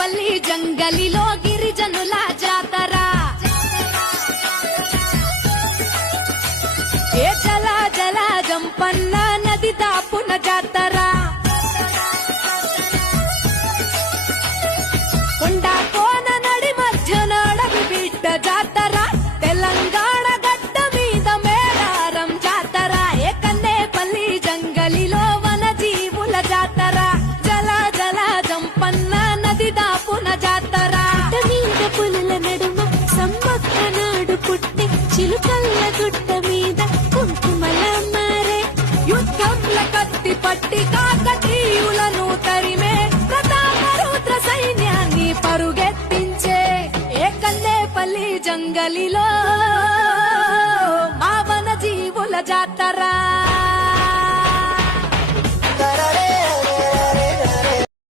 కన్నేపల్లి జంగలిలో గిరిజనుల జాతర ఏ జల జల జంపన్న నది దాపున జాతర కొండ కోన నడి మధ్య నడవి బిడ్డ జాతర తెలంగాణ గడ్డ మీద మేడారం జాతర ఏ కన్నేపల్లి జంగలిలో వన జీవుల జాతర జల జల జంపన్న నది దాపున జాతర మీద పులుల నడుమ సమ్మక్క నాడు పుట్టి చిలుకల్ల గుట్ట మీద కుంకుమల మారే యుద్ధంల కత్తి పట్టి కాకతీయులను తరిమే ప్రతాపరుద్ర సైన్యాన్ని పరుగెత్తించే ఏ కన్నేపల్లి జంగలిలో మా వన జీవుల జాతర